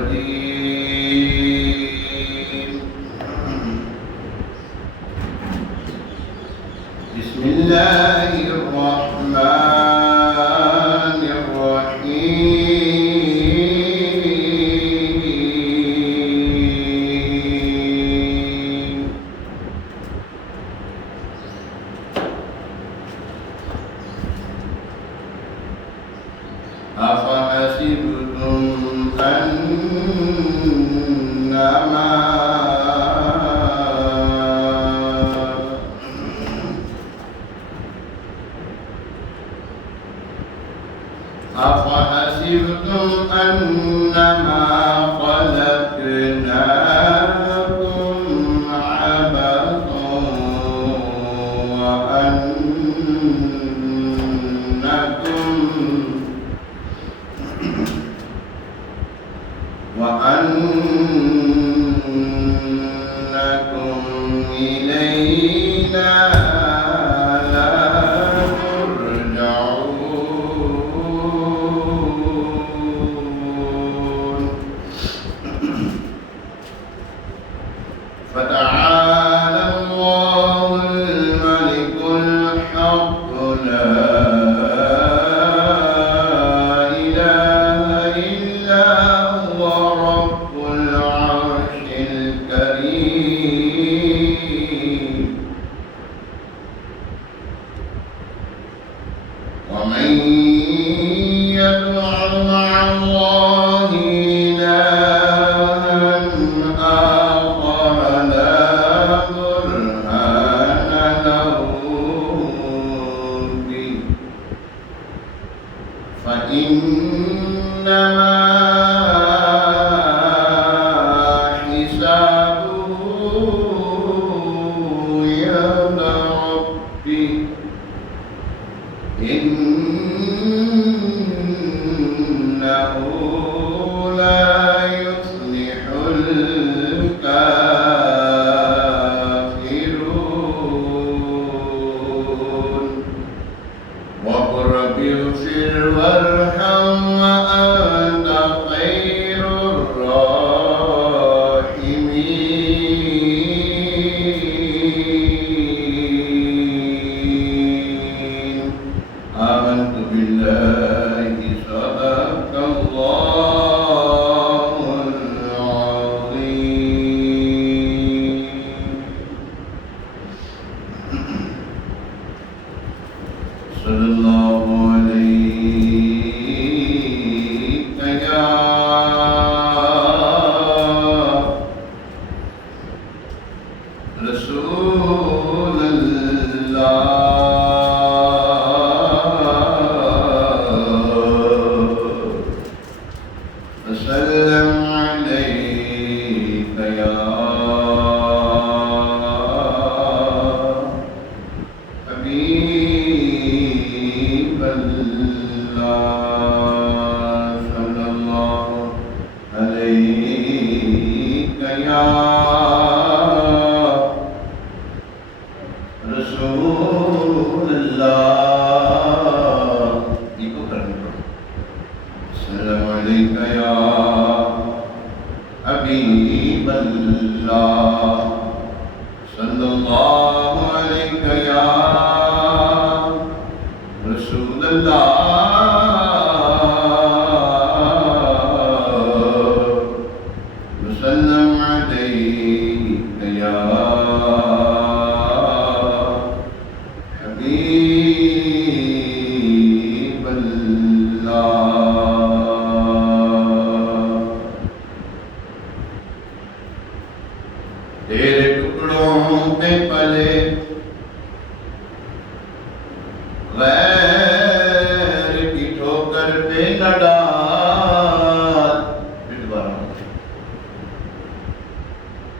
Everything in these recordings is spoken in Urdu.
الرجيم بسم الله الرحمن الرحيم أفحسبتم أنما خلقناكم عبثا وأنكم إلينا لا ترجعون فتعالى الله الملك الحق لا إله إلا هو رب العرش الكريم ومن يدع مع الله إلها آخر لا برهان له به فإنما حسابه عند ربه إنه لا يفلح الكافرون وقل رب اغفر وارحم وأنت خير الراحمين آمنت بالله صدق الله العظيم صلى الله عليك يا رسول الله وسلم عليك يا حبيب الله صلى الله عليك يا رسول الله دیکھو کرنے کو السلام علیکم یا حبیب اللہ صلی اللہ علیہ یا رسول اللہ وسلم علیک یا حبیب اللہ تیرے ٹکڑوں پہ پلے غیر کی ٹھوکر پہ نہ ڈال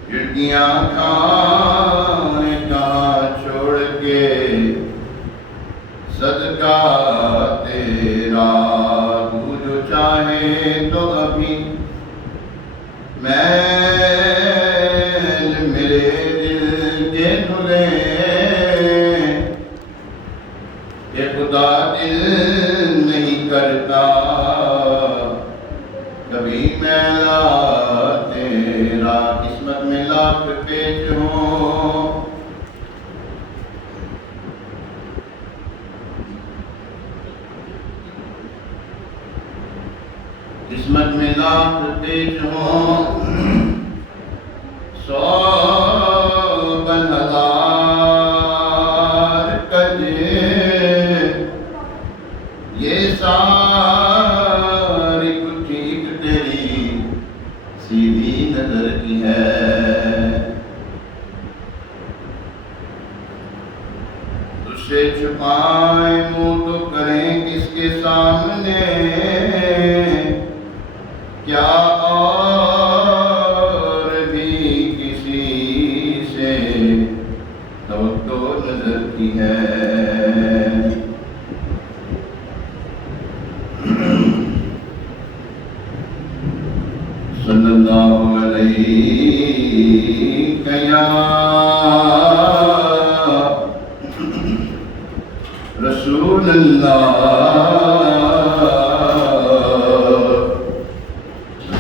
کھڑکیاں کھانے کہاں چھوڑ کے صدقہ تیرا تو جو چاہے تو ابھی میل میرے دل کے دھلے کہ خدا دل نہیں کرتا کبھی میلا تیرا قسمت میں لاکھ پیچ ہوں، قسمت میں لاکھ پیچ ہوں، 100 ہزار کجے، یہ ساری کچھ ٹھیک تیری سیدھی نظر کی ہے، تجھے چھپائے منہ تو کریں کس کے سامنے، کیا اور بھی کسی سے توقع نظر کی ہے، صلی اللہ علیہ یا رسول اللہ،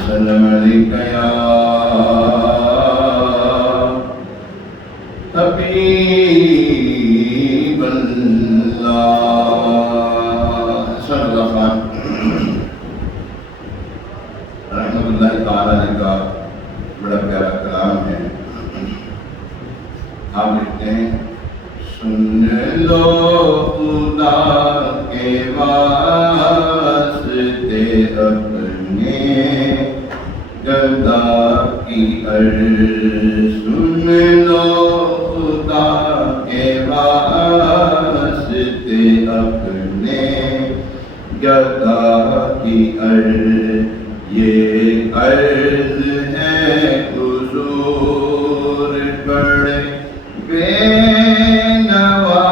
سلام علیکہ یا حبیب اللہ۔ صلی اللہ خان رحمۃ اللہ تعالیٰ علیہ کا بڑا پیارا کلام ہے، آپ لکھتے ہیں، سن لو خدا کے واسطے اپنے گدا کی عرض، سن لو خدا کے واسطے اپنے گدا کی عرض، یہ عرض ہے حضور بڑے بے نوا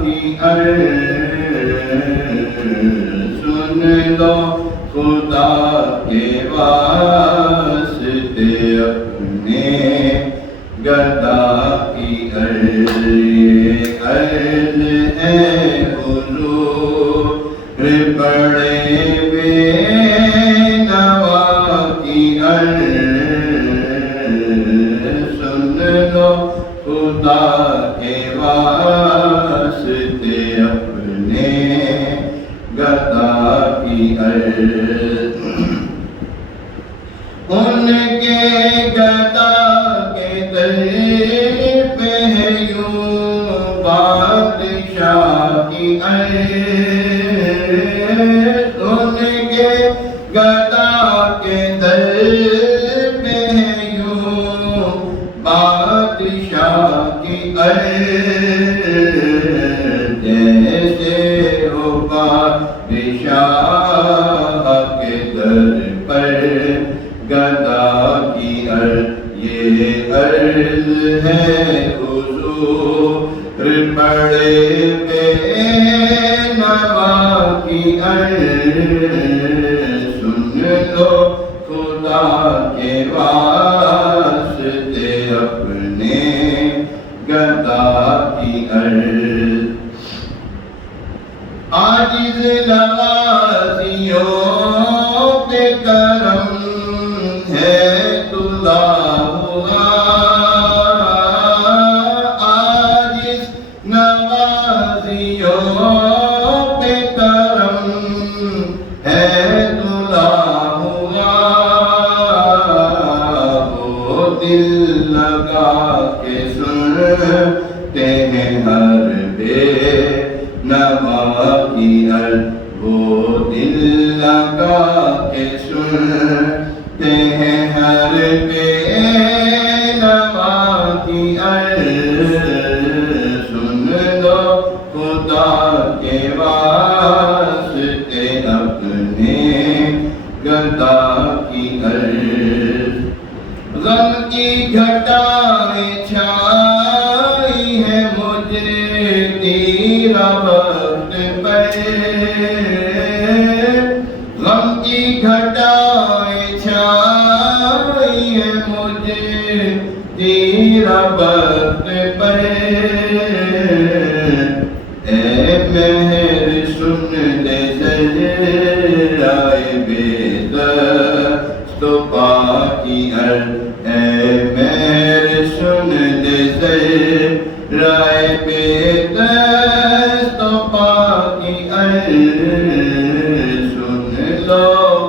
کی عرض، سن لو خدا کے واسطے اپنے گدا کی عرض، یہ عرض ہے حضور بڑے بے نوا کی عرض، سن لو خدا کے واسطے اپنے گدا کی عرض، ان کے گدا کے در پہ یوں بادشاہ کی عرض، ان کے گدا کے در پہ یوں بادشاہ کی عرض، جیسے ہو بادشاہ کے در پر گدا کی عرض، یہ عرض ہے حضور بڑے بے نوا کی عرض، سن لو خدا کے واسطے اپنے گدا کی عرض، عاجز نوازیوں پہ کرم ہے تلا ہوا، عاجز نوازیوں پہ کرم ہے تلا ہوا، وہ دل لگا کے سنتے ہیں ہر بے نوا کی عرض، وہ دل لگا کے سنتے ہیں ہر بے نوا کی عرض، سن لو خدا کے واسطے اپنے گدا کی عرض، غم کی گھٹائیں چھائی ہے مجھے تیرا وقت پر، غم کی گھٹائیں چھائی ہے مجھے تیرا وقت پر، اے مہر سن لے ذرائے بیدار تو پاکی عرض اے مہر سن دے ذرائے بے دست تو پاکی عرض سن لو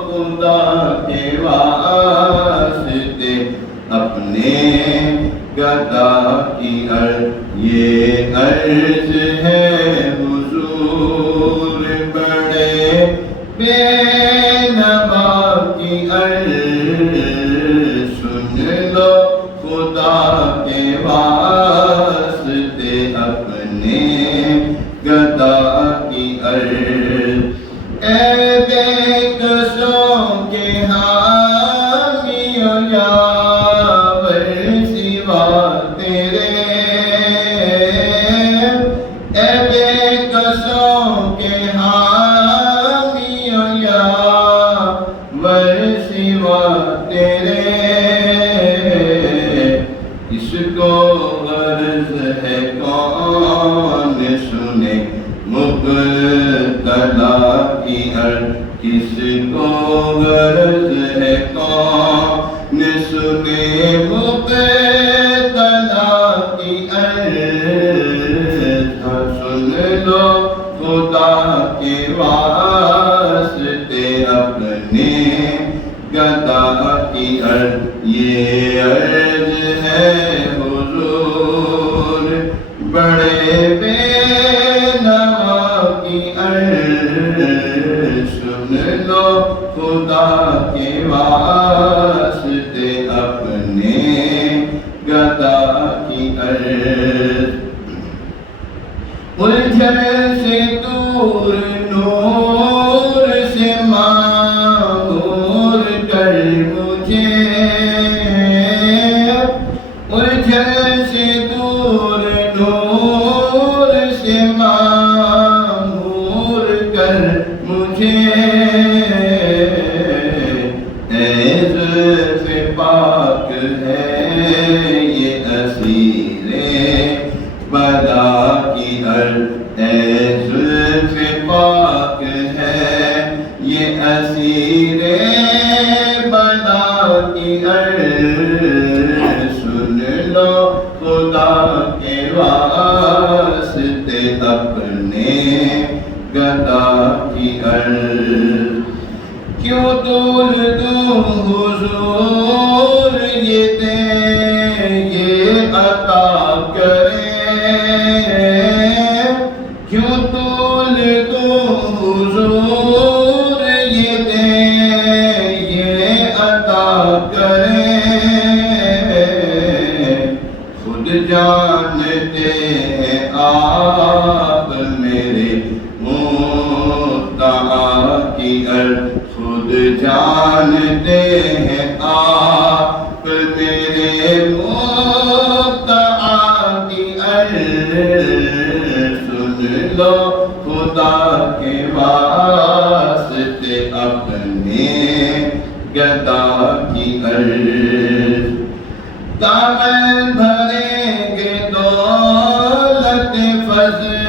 خدا کے واسطے اپنے گدا کی عرض یہ عرض ہے حضور بڑے بے نوا کی عرض سن لو خدا کے واسطے اپنے گدا کی عرض اے بے کسوں کے حامی و یاور سوا تیرے اے بے کسوں کے حامی و یاور سوا تیرے اس کو غرض ہے کون سنے مبتلا کی عرض کس کو غرض ہے کون سنے مبتلا کی عرض سن لو خدا کے واسطے اپنے گدا کی عرض یہ عرض ہے حضور بڑے بے نوا کی عرض سن لو خدا کے واسطے اپنے گدا کی عرض الجھن سے دور نور سے معمور کر مجھے الجھن سے دور نور سے معمور کر مجھے اے زلف پاک ہے یہ اسیر بدا کی عرض اے زلف پاک ہے یہ اسیر بدا کی عرض سن لو خدا کے واسطے اپنے گدا کی عرض کیوں دول دوں حضور یہ دیں یہ عطا کریں کیوں دول دوں حضور یہ دیں یہ عطا کریں خود جانتے ہیں آپ میرے مدعا کی عرض خود جانتے ہیں آپ میرے مدعا کی عرض سن لو خدا کے واسطے اپنے گدا کی عرض دامن بھریں گے دولت فضل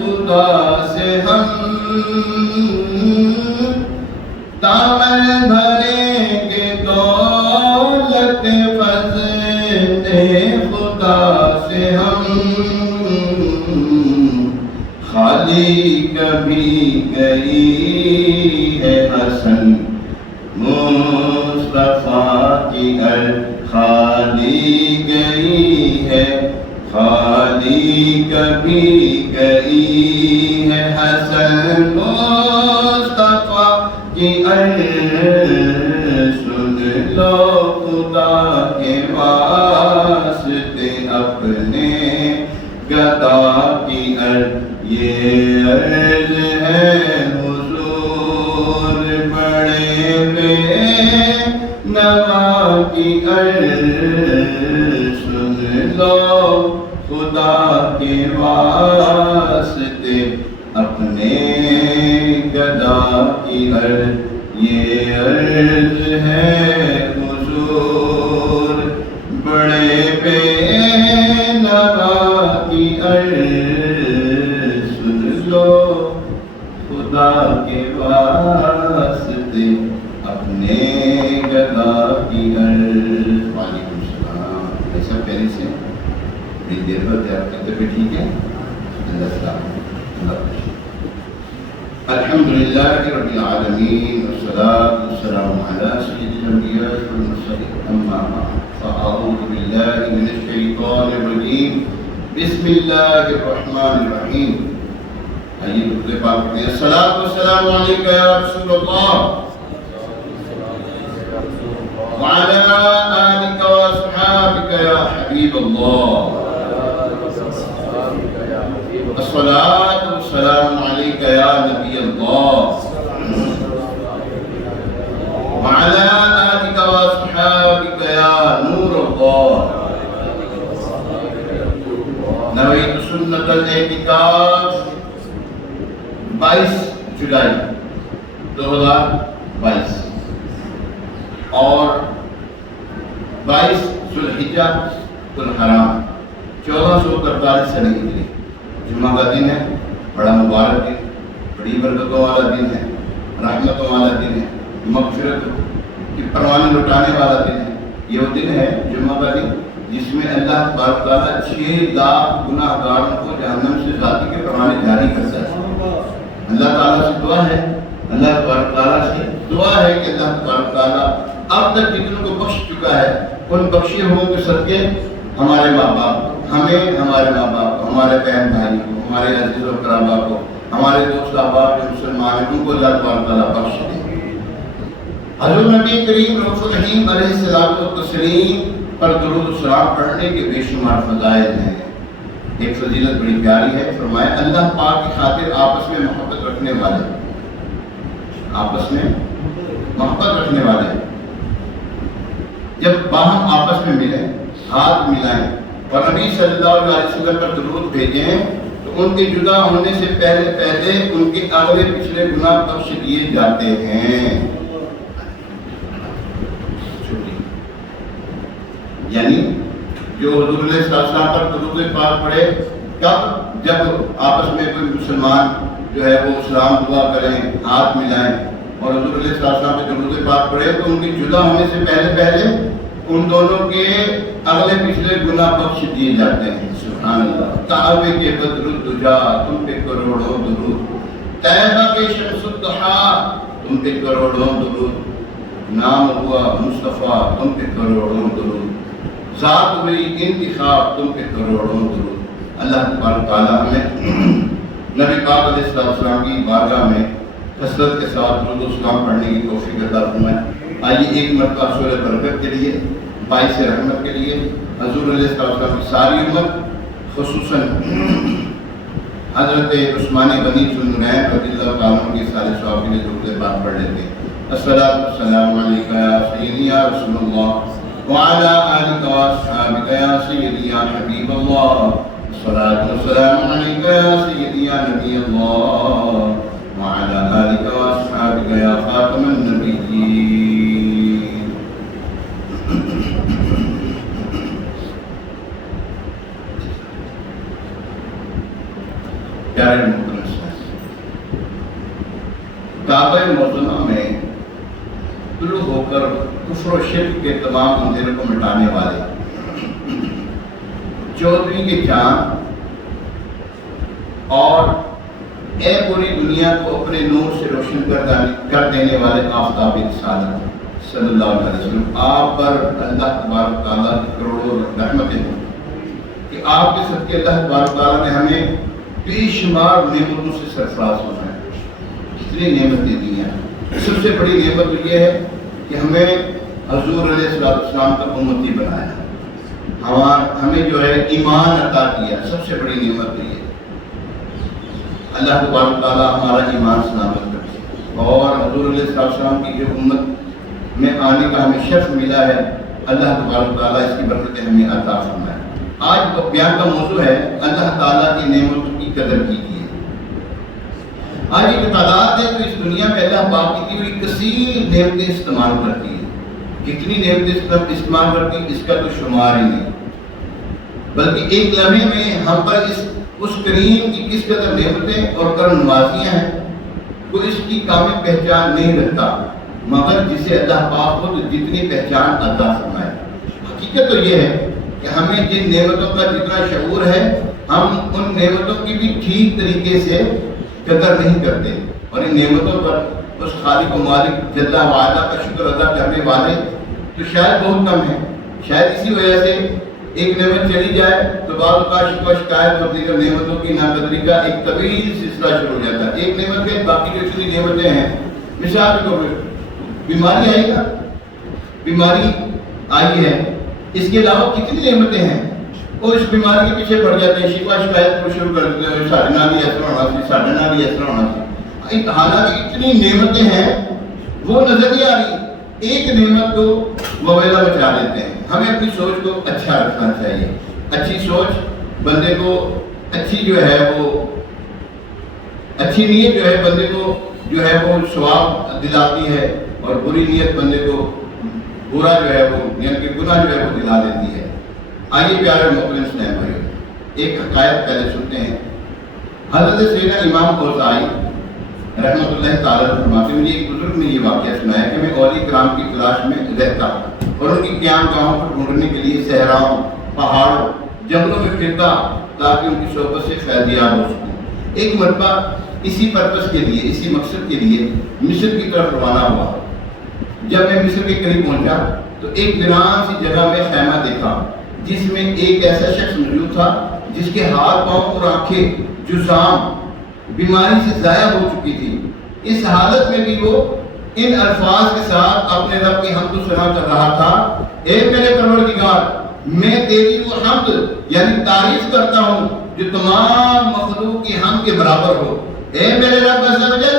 خدا سے ہم دامن بھریں گے دولت فضل خدا سے ہم خالی کبھی گئی ہے حسن مصطفیٰ کی عرض خالی گئی ہے خالی کبھی گئی ہے حسن مصطفیٰ کی عرض سن لو خدا کے واسطے اپنے گدا کی عرض یہ عرض ہے حضور بڑے بے نوا کی عرض سن لو خدا کے واسطے اپنے گدا کی عرض یہ عرض ہے حضور بڑے بے نوا کی عرض سن لو خدا کے واسطے اپنے بڑی دیر بعد آپ کی طبیعت ٹھیک ہے؟ اللہ السلام الحمدللہ رب العالمین والصلاة والسلام علی سید الانبیاء والمرسلین اما بعد فاعوذ باللہ من الشیطان الرجیم بسم اللہ الرحمن الرحیم. آئیے درود پاک پڑھیں. الصلاۃ والسلام علیکہ یا رسول اللہ وعلی آلک واصحابک یا حبیب اللہ. الصلاۃ والسلام علیکہ یا نبی اللہ وعلی آلک واصحابک یا نور اللہ. نویت سنت الاعتکاف 22 جولائی 2022 اور 22 ذوالحجہ الحرام 1443 سنہ ہجری جمعہ کا دن ہے. بڑا مبارک دن، بڑی برکتوں والا دن ہے، رحمتوں والا دن ہے، مغفرت کی پروانہ لٹانے والا دن ہے. یہ وہ دن ہے جمعہ کا دن جس میں اللہ تبارک تعالیٰ 6 لاکھ گناہ گاروں کو جہنم سے ذاتی کے پروانے جاری کرتا ہے. اللہ تعالیٰ سے دعا ہے، اللہ تبارک تعالیٰ سے دعا ہے کہ اللہ تبارک تعالیٰ اب تک جتنوں کو بخش چکا ہے ان بخشے ہوں کے صدقے ہمارے ماں باپ کو، ہمیں، ہمارے ماں باپ کو، ہمارے بہن بھائی کو، ہمارے عزیز و قرابا کو، ہمارے دوست احباب جو مسلمان ہیں ان کو اللہ تبارک تعالیٰ بخش دے. حضور نبی کریم رؤوف الرحیم علیہ الصلوۃ والتسلیم پر درود و سلام پڑھنے کے بے شمار فضائل ہیں. ایک فضیلت بڑی پیاری ہے. فرمایا اللہ پاک کی خاطر آپس میں محبت رکھنے والے، آپس میں محبت رکھنے والے جب باہم آپس میں ملیں، ہاتھ ملائیں اور نبی صلی اللہ علیہ وسلم پر درود بھیجیں تو ان کے جدا ہونے سے پہلے پہلے ان کے اگلے پچھلے گناہ بخش دیے جاتے ہیں. یعنی جو حضور علیہ السلام پر درود پاک پڑھے کب؟ جب آپس میں کوئی مسلمان جو ہے وہ سلام دعا کریں، ہاتھ ملائیں اور حضور علیہ السلام پہ درود پاک پڑھے تو ان کے جدا ہونے سے پہلے پہلے ان دونوں کے اگلے پچھلے گناہ بخش دیے جاتے ہیں. سبحان اللہ. کعبے کے بدر الدجا تم پہ کروڑوں درود، طیبہ کے شمس الضحیٰ تم پہ کروڑوں درود، نام ہوا مصطفیٰ تم پہ کروڑوں درود، ذات ہوئی انتخاب تم پہ کروڑوں درود. اللہ تبارک تعالیٰ ہمیں نبی پاک علیہ السلام کی بارگاہ میں کثرت کے ساتھ درود و سلام پڑھنے کی توفیق عطا فرمائے. آئیے ایک مرتبہ سورہ برکت کے لیے، باعث رحمت کے لیے حضور علیہ السلام کی ساری امت خصوصاً حضرت عثمان غنی ذوالنورین رضی اللہ تعالیٰ عنہ کے سارے صحابہ کے لیے درود پاک پڑھ لیتے ہیں. الصلاۃ والسلام علیکہ یا سیدی یا رسول اللہ وعلی آلک واصحابک یا سیدی یا حبیب اللہ. الصلاۃ والسلام علیکہ یا سیدی یا نبی اللہ وعلی آلک واصحابک یا خاتم النبیین. پیارے محترم کعبہ معظمہ میں طلوع ہو کر کفر و شرک کے تمام اندھیروں کو مٹانے والے 14ویں کے چاند اور اے پوری دنیا کو اپنے نور سے روشن کر دینے والے آفتاب رسالت صلی اللہ علیہ وسلم، آپ پر اللہ تبارک تعالیٰ کی کروڑوں رحمتیں ہوں کہ آپ کے صدقے اللہ تبارک تعالیٰ نے ہمیں بے شمار نعمتوں سے سرفراز ہونا ہے. کتنی نعمتیں دی ہیں. سب سے بڑی نعمت یہ ہے کہ ہمیں حضور علیہ السلام کا امتی بنایا، ہمیں جو ہے ایمان عطا کیا. سب سے بڑی نعمت یہ ہے. اللہ تبارک تعالیٰ ہمارا ایمان سلامت کرے اور حضور علیہ السلام کی جو امت میں آنے کا ہمیں شرف ملا ہے اللہ تبارک تعالیٰ اس کی برکتیں ہمیں عطا فرمائے. آج بیان کا موضوع ہے اللہ تعالیٰ کی نعمتوں کی قدر کیجیے. آج ایک تعداد ہے تو اس دنیا میں اللہ پاک کی ہوئی کثیر نعمتیں استعمال کرتی ہے. کتنی نعمتیں استعمال کرتی ہیں اس کا تو شمار ہی نہیں، بلکہ ایک لمحے میں ہم پر اس کریم کی کس قدر نعمتیں اور کرم نوازیاں ہیں وہ اس کی کامل پہچان نہیں رکھتا، مگر جسے اللہ پاک کو جتنی پہچان عطا فرمائے. حقیقت تو یہ ہے کہ ہمیں جن نعمتوں کا جتنا شعور ہے ہم ان نعمتوں کی بھی ٹھیک طریقے سے قدر نہیں کرتے، اور ان نعمتوں پر اس خالق و مالک جل وعلا کا شکر ادا کرنے والے تو شاید بہت کم ہیں۔ شاید اسی وجہ سے ایک نعمت چلی جائے تو بعض کا شکوہ شکایت اور دیگر نعمتوں کی ناقدری کا ایک طویل سلسلہ شروع ہو جاتا ہے۔ ایک نعمت کے باقی جو اتنی نعمتیں ہیں، مثال کے طور پہ بیماری آئی گا، بیماری آئی ہے، اس کے علاوہ کتنی نعمتیں ہیں، وہ اس بیماری کے پیچھے پڑ جاتے ہیں، شکوہ شکایت کو شروع کر دیتے ہیں، ساڑھے نال ہی ایسا ہونا چاہیے، ساڑھے نال ہی ایسا ہونا چاہیے۔ حالانکہ اتنی نعمتیں ہیں وہ نظر نہیں آ رہی، ایک نعمت کو وویلا بچا دیتے ہیں۔ ہمیں اپنی سوچ کو اچھا رکھنا چاہیے۔ اچھی سوچ بندے کو اچھی جو ہے وہ اچھی نیت جو ہے بندے کو جو ہے وہ ثواب دلاتی ہے، اور بری نیت بندے کو برا جو ہے وہ یعنی کہ گناہ جو ہے وہ دلا دیتی ہے۔ آئیے پیارے محترم اسلام بھائیو، ایک حقائق پہلے سنتے ہیں۔ حضرت سیدنا امام اوزاعی رحمۃ اللہ تعالیٰ فرماتے ہیں، مجھے ایک بزرگ نے یہ واقعہ سنایا کہ میں اولیاء کرام کی تلاش میں رہتا اور ان کی قیام گاہوں کو ڈھونڈنے کے لیے صحراؤں، پہاڑوں، جنگلوں میں پھرتا تاکہ ان کی صحبت سے فیضیاب ہو سکوں۔ ایک مرتبہ اسی پرپس کے لیے، اسی مقصد کے لیے مصر کی طرف روانہ ہوا۔ جب میں مصر کے قریب پہنچا تو ایک ویران سی جگہ میں خیمہ دیکھا جس میں ایک ایسا شخص موجود تھا جس کے ہاتھ پاؤں اور آنکھیں جذام بیماری سے ضائع ہو چکی تھی۔ اس حالت میں بھی وہ ان الفاظ کے ساتھ اپنے رب کی حمد و ثنا کر رہا تھا، اے میرے پروردگار، میں تیری وہ حمد یعنی تعریف کرتا ہوں جو تمام مخلوق کی حمد کے برابر ہو۔ اے میرے رب عز و جل،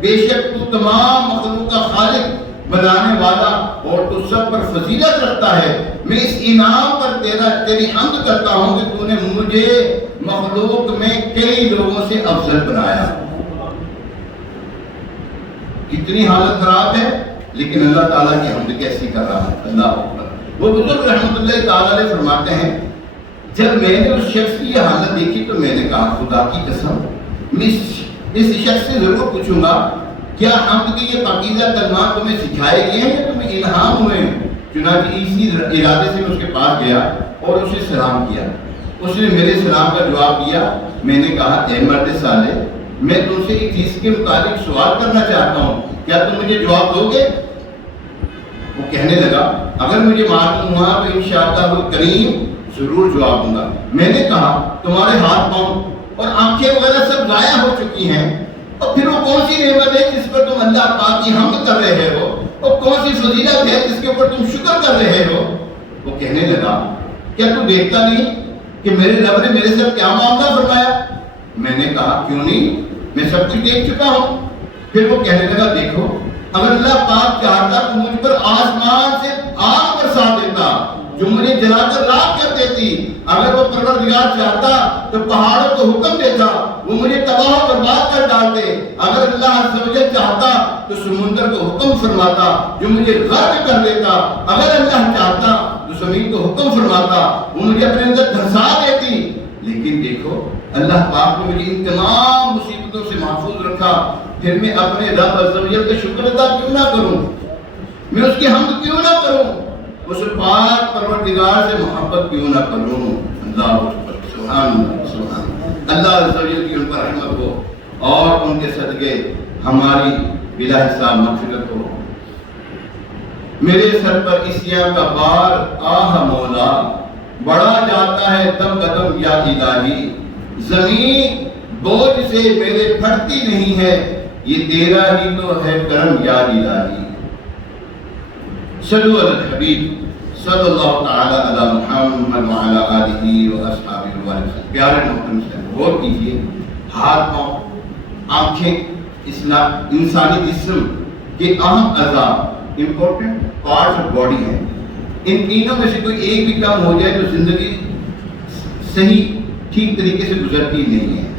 بے شک تو تمام مخلوق کا خالق، بنانے والا، اور تو سب پر فضیلت رکھتا ہے۔ میں اس انعام پر تیری حمد کرتا ہوں کہ تو نے مجھے مخلوق میں کئی لوگوں سے افضل بنایا۔ کتنی حالت خراب ہے لیکن اللہ تعالیٰ کی حمد کیسی کر رہا ہے۔ اللہ اکبر۔ وہ بزرگ رحمۃ اللہ تعالیٰ علیہ فرماتے ہیں، جب میں نے اس شخص کی یہ حالت دیکھی تو میں نے کہا، خدا کی قسم، میں اس شخص سے ضرور پوچھوں گا کیا حمد کی یہ پاکیزہ کلمات تمہیں سکھائے گئے ہیں یا تمہیں الہام ہوئے ہیں؟ چنانچہ اسی ارادے سے میں اس کے پاس گیا اور اسے سلام کیا۔ اس نے میرے سلام کا جواب دیا۔ میں نے کہا، اے مرد صالح، میں تم سے ایک چیز کے متعلق سوال کرنا چاہتا ہوں، کیا تم مجھے جواب دو گے؟ وہ کہنے لگا، اگر مجھے معلوم ہوا تو انشاءاللہ الکریم ضرور جواب دوں گا۔ میں نے کہا، تمہارے ہاتھ پاؤں اور آنکھیں وغیرہ سب ضائع ہو چکی ہیں، اور پھر وہ کون سی نعمت ہے جس پر تم اللہ پاک کی حمد کر رہے ہو؟ اور کون سی فضیلت ہے جس کے اوپر تم شکر کر رہے ہو؟ وہ کہنے لگا، کیا تو دیکھتا نہیں کہ میرے رب نے میرے ساتھ کیا معاملہ فرمایا؟ میں نے کہا، کیوں نہیں، میں سب کچھ دیکھ چکا ہوں۔ پھر وہ کہنے لگا، دیکھو، اگر اللہ پاک چاہتا تو مجھ پر آسمان سے آگ برسا دیتا جو مجھے جلا کر راکھ کر دیتی۔ اگر وہ پروردگار چاہتا تو پہاڑوں کو حکم دیتا، وہ مجھے تباہ و برباد کر ڈالتے۔ اگر اللہ عز و جل چاہتا تو سمندر کو حکم فرماتا جو مجھے غرق کر دیتا۔ اگر اللہ چاہتا تو زمین کو حکم فرماتا، وہ مجھے اپنے اندر دھنسا دیتی۔ لیکن دیکھو، اللہ پاک نے مجھے ان تمام مصیبتوں سے محفوظ رکھا، پھر میں اپنے رب عز و جل کا شکر ادا کیوں نہ کروں؟ میں اس کی حمد کیوں نہ کروں؟ اس پاک پروردگار سے محبت کیوں نہ کروں؟ اللہ اکبر، سبحان اللہ، سبحان اللہ۔ اللہ عز و جل کی ان پر رحمت ہو اور ان کے صدقے ہماری بلا حساب مغفرت ہو۔ میرے سر پر عصیاں کا بار آہ مولا، بڑھا جاتا ہے دم قدم یا الہی، زمین بوجھ سے میرے پھٹتی نہیں ہے، یہ تیرا ہی تو ہے کرم یا الہی۔ صلو علی الحبیب صلی اللہ تعالی علی محمد وعلی آلہ و اصحابہ وسلم۔ پیارے محترم سے غور کیجئے، ہاتھ پاؤں، آنکھیں، انسانی جسم کے اہم اعضاء، امپورٹنٹ پارٹس آف باڈی ہیں، ان تینوں میں سے کوئی ایک بھی کم ہو جائے تو زندگی صحیح ٹھیک طریقے سے گزرتی نہیں ہے۔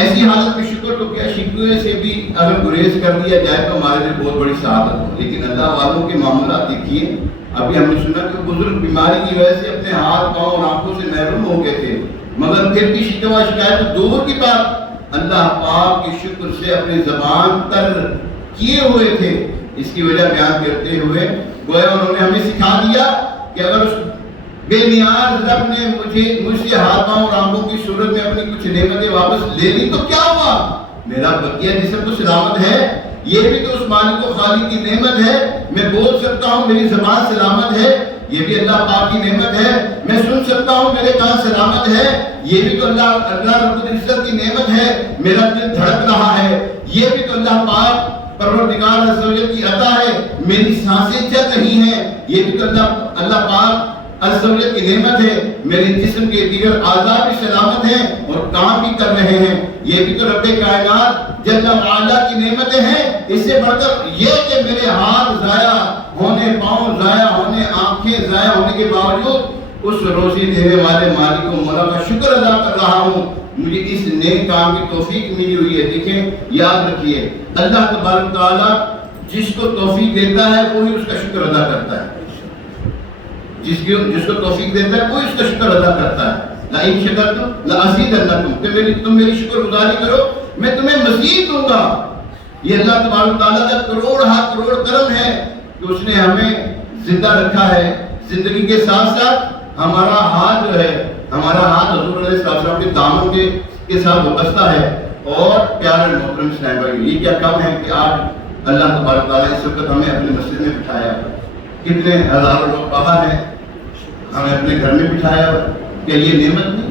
ایسی حالت میں شکر تو کیا، شکوے سے بھی اگر گریز کر دیا جائے تو ہمارے لیے بہت بڑی سعادت ہو۔ لیکن اللہ والوں کے معاملات دیکھیے، ابھی ہم نے سنا کہ بزرگ بیماری کی وجہ سے اپنے ہاتھ پاؤں اور آنکھوں سے محروم ہو گئے تھے، مگر پھر بھی شکوہ شکایت دور کی بات، اللہ پاک کی شکر سے اپنی زبان تر کیے ہوئے تھے۔ اس کی وجہ بیان کرتے ہوئے گویا انہوں نے ہمیں سکھا دیا کہ اگر اس بے نیاز رب نے مجھ سے ہاتھ پاؤں اور آنکھوں کی صورت میں اپنی کچھ نعمتیں واپس لے لی تو کیا ہوا؟ میرا بقیہ جسم تو سلامت ہے، یہ بھی تو اس مالک و خالق کی نعمت ہے، میں بول سکتا ہوں، میری زبان سلامت ہے، یہ بھی اللہ پاک کی نعمت ہے، میں سن سکتا ہوں، میرے کان سلامت ہے، یہ بھی تو اللہ رب العزت کی نعمت ہے، میرا دل دھڑک رہا ہے، یہ بھی تو اللہ پاک پروردگار عز و جل کی عطا ہے، میری سانسیں چل رہی ہیں، یہ بھی تو اللہ پاک عز و جل کی نعمت ہے، میرے جسم کے دیگر اعضاء بھی سلامت ہیں اور کام بھی کر رہے ہیں، یہ بھی تو رب کائنات جل وعلا کی نعمتیں ہیں۔ اس سے بڑھ کر یہ کہ میرے ہاتھ ضائع ہونے، پاؤں ضائع ہونے، آنکھیں ضائع ہونے کے باوجود اس روزی دینے والے مالک و مولا کا شکر ادا کر رہا ہوں، مجھے اس نیک کام کی توفیق ملی ہوئی ہے۔ دیکھیں، یاد رکھیے، اللہ تبارک تعالیٰ جس کو توفیق دیتا ہے وہی اس کا شکر ادا کرتا ہے، جس کو توفیق دیتا ہے وہی اس کا شکر ادا کرتا ہے۔ لَإِن شَكَرْتُمْ لَأَزِيدَنَّكُمْ، تم میری شکر گزاری کرو میں تمہیں مزید دوں گا۔ یہ اللہ تبارک تعالیٰ کا کروڑ کرم ہے کہ اس نے ہمیں زندہ رکھا ہے۔ زندگی کے ساتھ ساتھ ہمارا ہاتھ جو ہے، ہمارا ہاتھ حضور علیہ السلام کے دامن کے ساتھ وابستہ ہے۔ اور پیارے محترم اسلام بھائی، یہ کیا کم ہے کہ آج اللہ تبارک تعالیٰ اس وقت ہمیں اپنی مسجد میں بٹھایا، کتنے ہزاروں لوگ باہر ہیں، ہمیں اپنے گھر میں بٹھایا، کہ یہ نعمت نہیں؟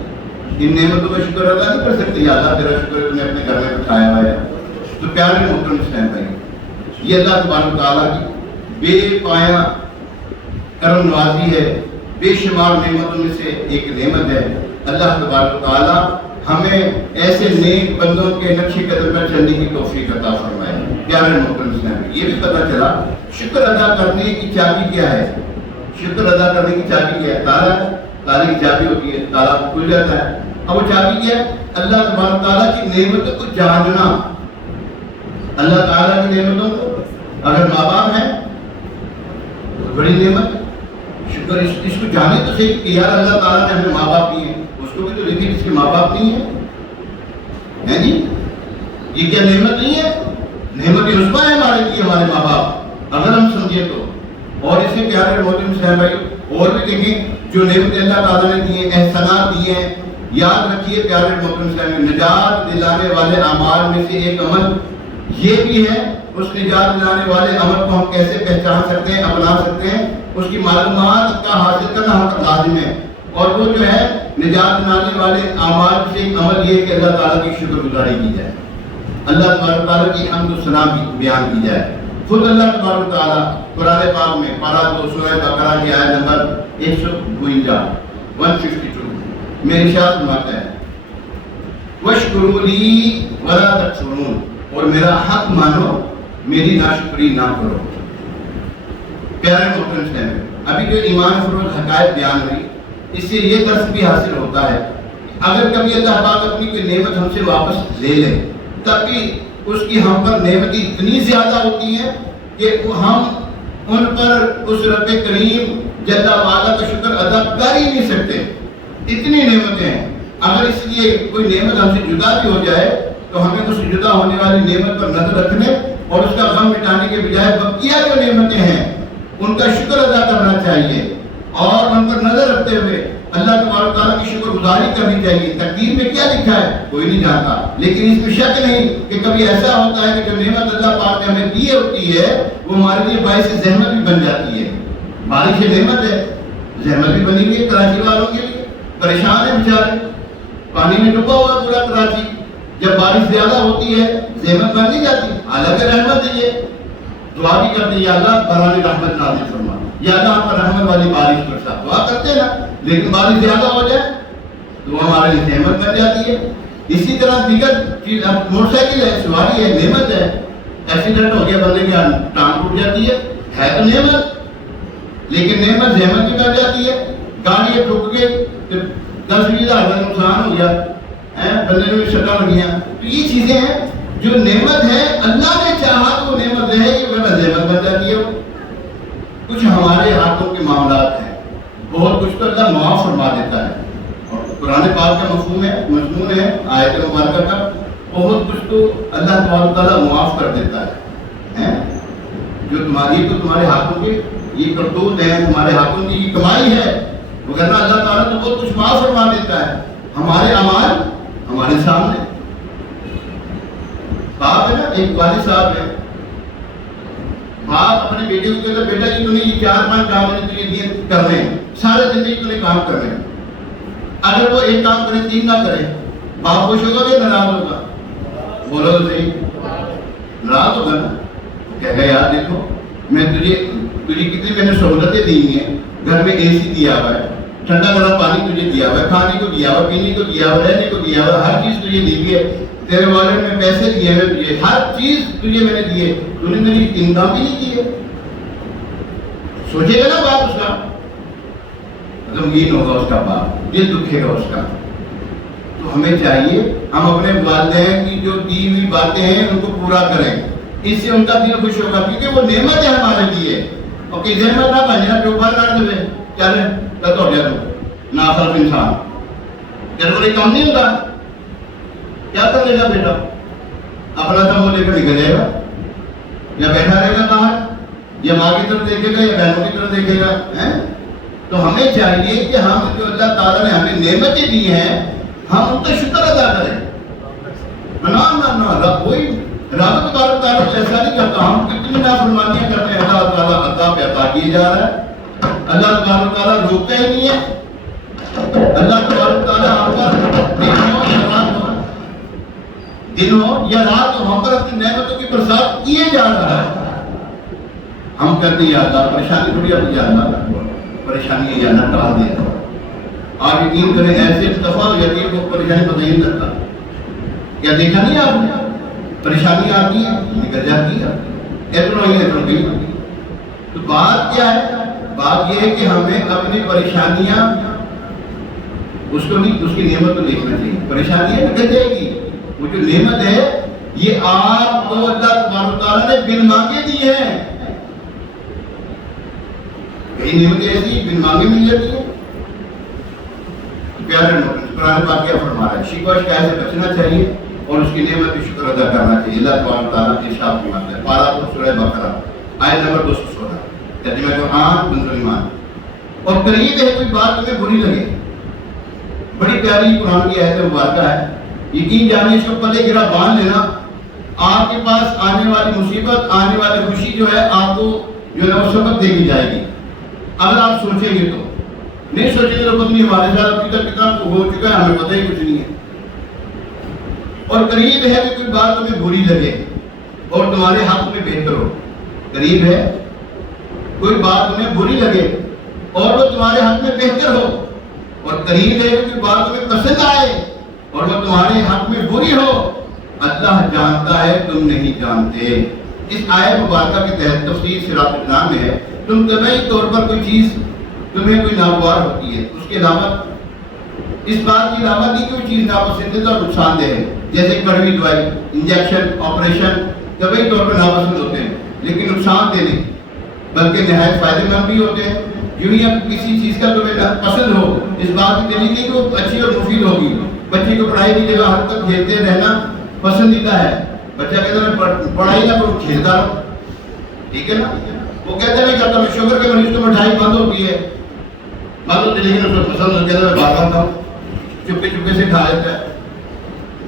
ان نعمتوں کا شکر ادا نہیں کر سکتے؟ یا اللہ تیرا شکر ہے تمہیں اپنے گھر میں بٹھایا ہوا ہے۔ تو پیارے محترم اسلام بھائی، یہ اللہ تبارک تعالیٰ کی بے پایا کرم نوازی ہے، بے شمار نعمتوں میں سے ایک نعمت ہے۔ اللہ تبارک تعالیٰ ہمیں ایسے نیک بندوں کے نقش قدم پر چلنے کی توفیق عطا فرمائے۔ پیارے محترم اسلام بھائی، یہ بھی پتہ چلا شکر ادا کرنے کی چابی کیا ہے؟ شکر ادا کرنے کی چابی کیا ہے؟ تالا کی چابی ہوتی ہے، تالا کھل جاتا ہے۔ اب وہ چابی کیا ہے؟ اللہ تبارک تعالیٰ کی نعمتوں کو جاننا۔ اللہ تعالیٰ کی نعمتوں کو، اگر ماں باپ ہیں تو بڑی نعمت ہے، شکر اس کو جانے تو صحیح کہ یار اللہ تعالیٰ نے ہمیں ماں باپ دیے ہیں، اس کو بھی تو دیکھیں جس کے ماں باپ نہیں ہیں جی، یہ کیا نعمت نہیں ہے؟ نعمت رسوا ہے ہمارے لیے ہمارے ماں باپ، اگر ہم سمجھے تو۔ اور اس سے پیارے محترم صاحب بھائی، اور بھی دیکھیں جو نعمت اللہ تعالیٰ نے دیے، احسانات دیے ہیں۔ یاد رکھیے پیارے محترم صاحب، نجات دلانے والے اعمال میں سے ایک عمل یہ بھی ہے، اس نجات دلانے والے عمل کو ہم کیسے پہچان سکتے ہیں، اپنا سکتے ہیں، اس کی معلومات کا حاصل کرنا ہم لازم ہے۔ اور وہ جو ہے نجات دلانے والے اعمال سے ایک عمل یہ ہے کہ اللہ تعالیٰ کی شکر گزاری کی جائے، اللہ تبارک تعالیٰ کی حمد و ثنا بیان کی جائے۔ خود اللہ تبارک تعالیٰ قرآن پاک میں پارہ 2 سورہ بقرہ کی آیت نمبر 152 میں ارشاد فرماتا ہے، وَاشْكُرُوا لِي وَلَا تَكْفُرُونَ، اور میرا حق مانو، میری ناشکری نہ کرو۔ پیارے محترم صاحب، ابھی جو ایمان فروغ حقائق بیان ہوئی، اس سے یہ درس بھی حاصل ہوتا ہے، اگر کبھی اللہ پاک اپنی کوئی نعمت ہم سے واپس لے لے، تب بھی اس کی ہم پر نعمتیں اتنی زیادہ ہوتی ہیں کہ ہم ان پر اس رب کریم جل وعلا کا شکر ادا کر ہی نہیں سکتے، اتنی نعمتیں ہیں۔ اگر اس لیے کوئی نعمت ہم سے جدا بھی ہو جائے تو ہمیں اس جدا ہونے والی نعمت پر نظر رکھنے اور اس کا غم مٹانے کے بجائے بقیہ جو نعمتیں ہیں ان کا شکر ادا کرنا چاہیے، اور ان پر نظر رکھتے ہوئے اللہ تبارک تعالیٰ کی شکر گزاری کرنی چاہیے۔ تقدیر میں کیا لکھا ہے کوئی نہیں جانتا، لیکن اس میں شک نہیں کہ کبھی ایسا ہوتا ہے کہ جو نعمت اللہ پاک نے ہمیں دی ہوتی ہے وہ ہمارے لیے باعث زحمت بھی بن جاتی ہے۔ بارش نعمت ہے، زحمت بھی بنی ہوئی ہے کراچی والوں کے لیے، پریشان ہے بیچارے، پانی میں ڈوبا ہوا پورا کراچی، جب بارش زیادہ ہوتی ہے زحمت بن نہیں جاتی، حالانکہ رحمت ہے۔ یہ دعا بھی کرتے ہیں یا اللہ برہنِ رحمت نازل فرما، یا اللہ ہم پر رحمت والی بارش برسا، دعا کرتے ہیں نا، لیکن بارش زیادہ ہو جائے تو وہ ہمارے لیے نعمت بن جاتی ہے۔ اسی طرح دیگر چیز، اب موٹر سائیکل ہے، سواری ہے، نعمت ہے، ایکسیڈنٹ ہو گیا بندے کی ٹانگ ٹوٹ جاتی ہے تو نعمت، لیکن نعمت زحمت بھی بن جاتی ہے۔ گاڑی ٹھک کے 10-20 ہزار کا نقصان ہو گیا، بندے میں سٹا لگ گیا، تو یہ چیزیں ہیں جو نعمت ہے، اللہ نے چاہا تو وہ نعمت رہے گی ورنہ زحمت بن جاتی ہے۔ کچھ ہمارے ہاتھوں کے معاملات ہیں، بہت کچھ تو اللہ معاف فرما دیتا ہے، اور قرآن پاک کا مضمون ہے آیت مبارکہ کا، بہت کچھ تو اللہ تبارک تعالیٰ معاف کر دیتا ہے۔ جو تمہاری تو تمہارے ہاتھوں کے یہ کرتوت ہے، تمہارے ہاتھوں کی یہ کمائی ہے، وگرنہ اللہ تعالیٰ تو بہت کچھ معاف فرما دیتا ہے. ہمارے اعمال ہمارے سامنے. باپ ہے نا، ایک والد صاحب ہے، باپ اپنے بیٹے کو کہتا ہے بیٹا جی تمہیں یہ 4-5 کام میں نے تجھے دیے کرنے ہیں، سارے زندگی تمہیں کام کرنے ہیں. اگر وہ ایک کام کرے 3 نہ کرے، باپ خوش ہوگا یا ناراض ہوگا؟ بولو تو صحیح. ناراض ہوگا نا. کہہ گا یار دیکھو میں تجھے کتنی میں نے سہولتیں دی ہیں، گھر میں اے سی دیا ہوا ہے، ٹھنڈا گرم پانی تجھے دیا ہوا ہے، کھانے کو دیا ہوا ہے، پینے کو دیا ہوا ہے، رہنے کو دیا ہوا ہے، ہر چیز تجھے دی ہوئی ہے. تیرے والد میں پیسے دیے ہیں تجھے، ہر چیز تجھے میں نے دیے، تو نے میری انکام بھی نہیں کی ہے. سوچے گا نا باپ اس کا، غمگین ہوگا اس کا باپ، دل دکھے گا اس کا. تو ہمیں چاہیے ہم اپنے والدین کی جو دی ہوئی باتیں ہیں ان کو پورا کریں، اس سے ان کا دل خوش ہوگا، کیونکہ وہ نعمت ہے ہمارے لیے. اور کسی نعمت نہ بننا ٹوپر کر دے چلے تو ہو جائے تو ناصرف انسان جب کوئی کام نہیں ہوتا کیا کر لے گا بیٹا؟ اپنا سب وہ لے کر نکل جائے گا یا بیٹھا رہے گا باہر یا ماں کی طرف دیکھے گا یا بہنوں کی طرف دیکھے گا. تو ہمیں چاہیے کہ ہم جو اللہ تعالیٰ نے ہمیں نعمتیں دی ہیں ہم ان کا شکر ادا کریں. کوئی رب تبارک تعالیٰ ایسا نہیں کرتا، ہم کتنی نافرمانیاں کرتے ہیں، اللہ تعالیٰ عطا پہ عطا کیے جا رہا ہے، اللہ تبارک تعالیٰ روکتا ہی نہیں ہے. اللہ تبارک تعالیٰ ہم پر دن ہو یا رات ہو ہم پر اپنی نعمتوں کی برسات کیے جا رہا ہے. ہم کہتے ہیں یا اللہ پریشانی تھوڑی اپنی یا اللہ پریشانی یا اللہ ٹال دیا. آپ یقین کریں ایسے دفعہ ہو جاتی ہے وہ پریشانی پتہ ہی نہیں کرتا. کیا دیکھا نہیں آپ نے؟ پریشانی آتی ہے نکل جاتی ہے، اتنا ہی اتنا گئی. تو بات کیا ہے؟ بات یہ ہے کہ ہمیں اپنی پریشانیاں اس کو نہیں، اس کی نعمت کو دیکھنا چاہیے. پریشانیاں نکل جائے گی، وہ جو نعمت ہے یہ آپ کو اللہ تبارک تعالیٰ نے بن مانگے دی ہے. کئی نعمتیں ایسی بن مانگے مل جاتی ہیں. پیارے قرآن پاک کیا فرما رہا ہے؟ شکوہ شکایت سے بچنا چاہیے اور اس کی نعمت کی شکر ادا کرنا چاہیے. اللہ تبارک تعالیٰ کی ارشاد فرماتا ہے پارہ سورہ بقرہ آیت نمبر 216 ترجمہ قرآن بنظر ایمان. اور قریب ہے کوئی بات تمہیں بری لگے، بڑی پیاری قرآن کی آیت مبارکہ ہے. یقین جانیے اس کو پلے گرا باندھ لینا، آپ کے پاس آنے والی مصیبت آنے والی خوشی جو ہے آپ کو جو ہے وہ سبق دے دی جائے گی اگر آپ سوچیں گے. تو نہیں سوچیں گے تو پتنی ہمارے ساتھ ابھی تک کتنا ہو چکا ہے ہمیں پتہ ہی کچھ نہیں ہے. اور قریب ہے کہ کوئی بات تمہیں بری لگے اور تمہارے حق میں بہتر ہو. قریب ہے کوئی بات تمہیں بری لگے اور وہ تمہارے حق میں بہتر ہو، اور قریب ہے کہ کوئی بات تمہیں پسند آئے اور وہ تمہارے حق میں بری ہو. اللہ جانتا ہے تم نہیں جانتے. اس آیت مبارکہ کے تحت تفسیر صراط الجنان میں ہے تم طبعی طور پر کوئی چیز تمہیں کوئی ناگوار ہوتی ہے، اس کی علامت اس بات کی علامت کی کوئی چیز ناپسندیدہ اور نقصان دہ ہے، جیسے کڑوی دوائی، انجیکشن، آپریشن طبعی طور پر ناپسند ہوتے ہیں لیکن نقصان دہ نہیں بلکہ نہایت فائدہ مند بھی ہوتے ہیں. یوں ہی اب کسی چیز کا تمہیں پسند ہو اس بات کی دلیل نہیں کہ وہ اچھی اور مفید ہوگی. بچے کو پڑھائی کی جگہ ہر تک کھیلتے رہنا پسندیدہ ہے. بچہ کہتا ہے میں پڑھائی نہ کروں کھیلتا رہوں، ٹھیک ہے نا. وہ کہتا نہیں کرتا میں شوگر کے مریض کو مٹھائی بند ہوتی ہے بند ہوتی لیکن اس کو پسند ہو کہتا ہے میں بار بار چپکے چپکے سے کھا لیتا ہے.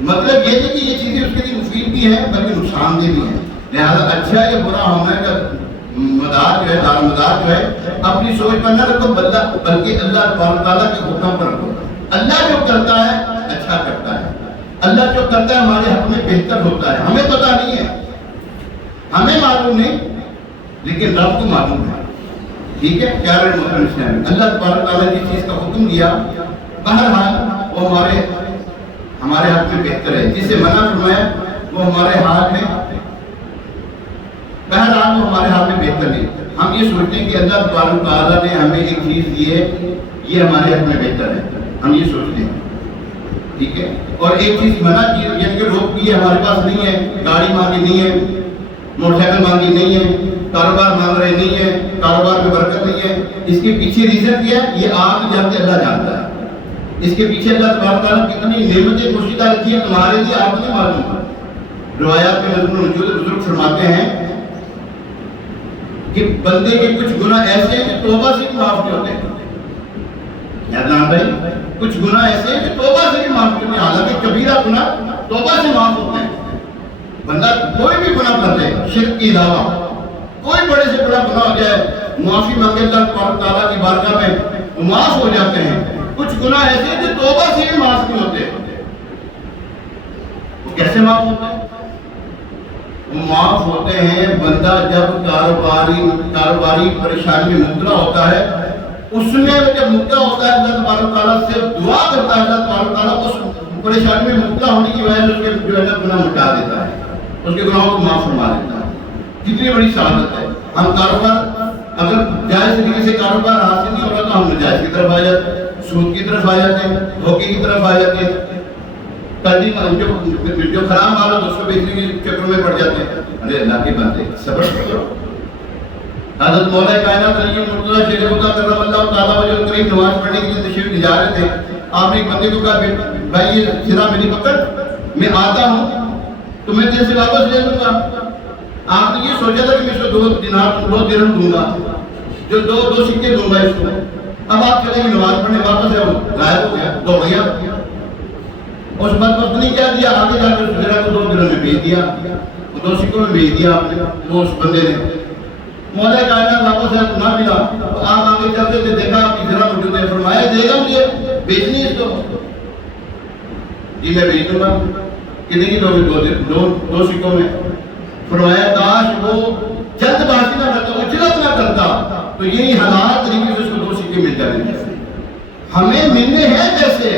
مطلب یہ ہے کہ یہ چیزیں اس کے لیے مفید بھی ہیں بلکہ نقصان دہ بھی ہیں. لہٰذا اچھا یا برا ہونا کا مدار جو ہے دار مدار جو ہے اپنی سوچ پر نہ رکھو بلکہ اللہ تبارک تعالیٰ کے حکم پر رکھو. اللہ جو کرتا ہے اچھا کرتا ہے، اللہ جو کرتا ہے ہمارے حق میں بہتر ہوتا ہے. ہمیں پتہ نہیں ہے، ہمیں معلوم نہیں لیکن رب کو معلوم ہے. ٹھیک ہے پیارے محترم اسلام، اللہ تبارک تعالیٰ نے جس چیز کا حکم دیا بہرحال وہ ہمارے حق میں بہتر ہے. جسے منع فرمایا وہ ہمارے ہاتھ میں بہرحال وہ ہمارے ہاتھ میں بہتر نہیں. ہم یہ سوچتے ہیں کہ اللہ تبارک تعالیٰ نے ہمیں ایک چیز دی ہے یہ ہمارے حق میں بہتر ہے، ہم یہ سوچتے ہیں. ٹھیک ہے. اور ایک چیز منع کی یعنی کہ روک کی ہمارے پاس نہیں ہے، گاڑی مانگی نہیں ہے، موٹر سائیکل مانگی نہیں ہے، کاروبار مانگ رہے نہیں ہے، کاروبار میں برکت نہیں ہے. اس کے پیچھے ریزن کیا ہے یہ آپ جانتے اللہ جانتا ہے. اس کے پیچھے اللہ تبارک تعالیٰ کتنی نعمتیں پوشیدہ رکھی ہے تمہارے لیے آپ نہیں معلوم ہے. روایات میں نظم و نجود بزرگ فرماتے ہیں کہ بندے کے کچھ گناہ ایسے ہیں کہ توبہ سے بھی معاف نہیں ہوتے. عدنان بھائی کچھ گناہ ایسے ہیں کہ توبہ سے بھی معاف نہیں ہوتے. حالانکہ کبیرہ گناہ توبہ سے معاف ہوتے ہیں. بندہ کوئی بھی گناہ کر لے شرک کے علاوہ, کوئی بڑے سے بڑا گناہ ہو جائے, معافی مانگے اللہ تعالیٰ کی بارگاہ میں معاف ہو جاتے ہیں. کچھ گناہ ایسے ہیں جو توبہ سے بھی معاف نہیں ہوتے. وہ کیسے معاف ہوتے ہیں؟ وہ معاف ہوتے ہیں بندہ جب کاروباری پریشانی میں مبتلا ہوتا ہے, اس میں جب مبتلا ہوتا ہے اللہ تبارک تعالیٰ سے دعا کرتا ہے, اللہ تبارک تعالیٰ اس پریشانی میں مبتلا ہونے کی وجہ سے اس کے جو ہے گناہ مٹا دیتا ہے, اس کے گناہوں کو معاف فرما دیتا ہے. کتنی بڑی سعادت ہے. ہم کاروبار اگر جائز طریقے سے کاروبار حاصل نہیں ہو رہا تو ہم ناجائز کی طرف آ جاتے ہیں, سود کی طرف آ جاتے ہیں, دھوکے کی طرف آ جاتے ہیں, جو خراب مال ہے اس کو بیچنے کے چکر میں پڑ جاتے ہیں. ارے اللہ کے بندے صبر کرو. حضرت مولا کائنات علی مرتضیٰ شیخ خدا کرم اللہ تعالیٰ وجہ کریم نماز پڑھنے کے لیے تشریف لے جا رہے تھے. آپ نے ایک بندے کو کہا بھائی یہ سرا میری پکڑ, میں آتا ہوں تو میں تیرے سے واپس لے لوں گا. آپ نے یہ سوچا تھا کہ میں اس کو 2 درہم دوں گا, جو دو سکے دوں گا اس کو. اب آپ چلے گئے نماز پڑھنے, واپس ہے وہ غائب ہو گیا, دوڑ گیا. اس بدبخت نے کیا دیا, آگے جا کر اس کو 2 درہم میں بیچ دیا, 2 سکوں میں بیچ دیا آپ نے. تو اس بندے نے مولا کائنات واپس ہے نہ ملا, تو آپ آگے چلتے تھے, دیکھا آپ کی ذرا موجود ہے, فرمایا دے گا مجھے بیچنی اس کو. جی میں بیچ دوں گا. کتنے کی دو سکوں میں. فرمایا کاش وہ جلد بازی نہ کرتا, اجرت نہ کرتا, تو یہی حالات طریقے سے اس کو 2 سکے مل جاتے. ہمیں ملنے ہیں پیسے,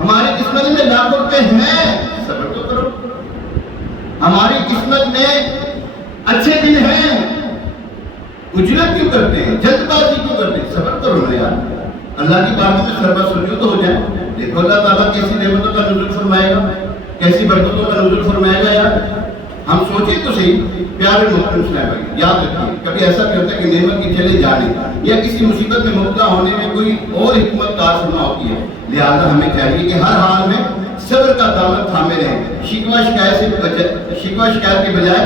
ہماری قسمت میں لاکھوں روپے ہیں, صبر تو کرو. ہماری قسمت میں اچھے دن ہیں, اجرت کیوں کرتے ہیں, جلد بازی کیوں کرتے ہیں؟ صبر کرو نا یار. اللہ کی بارگاہ میں سربت سجود ہو جائے. دیکھو اللہ تعالیٰ کیسی نعمتوں کا نزول فرمائے گا, کیسی برکتوں کا نزول فرمائے گا. یار ہم سوچیں تو صحیح. پیارے محترم اسلام بھائی یاد رکھیے, کبھی ایسا بھی ہوتا ہے کہ نعمت کی چلے جانے یا کسی مصیبت میں مبتلا ہونے میں کوئی اور حکمت کار فرما ہوتی ہے. لہذا ہمیں چاہیے کہ ہر حال میں صبر کا دامن تھامے رہیں. شکوہ شکایت کے بجائے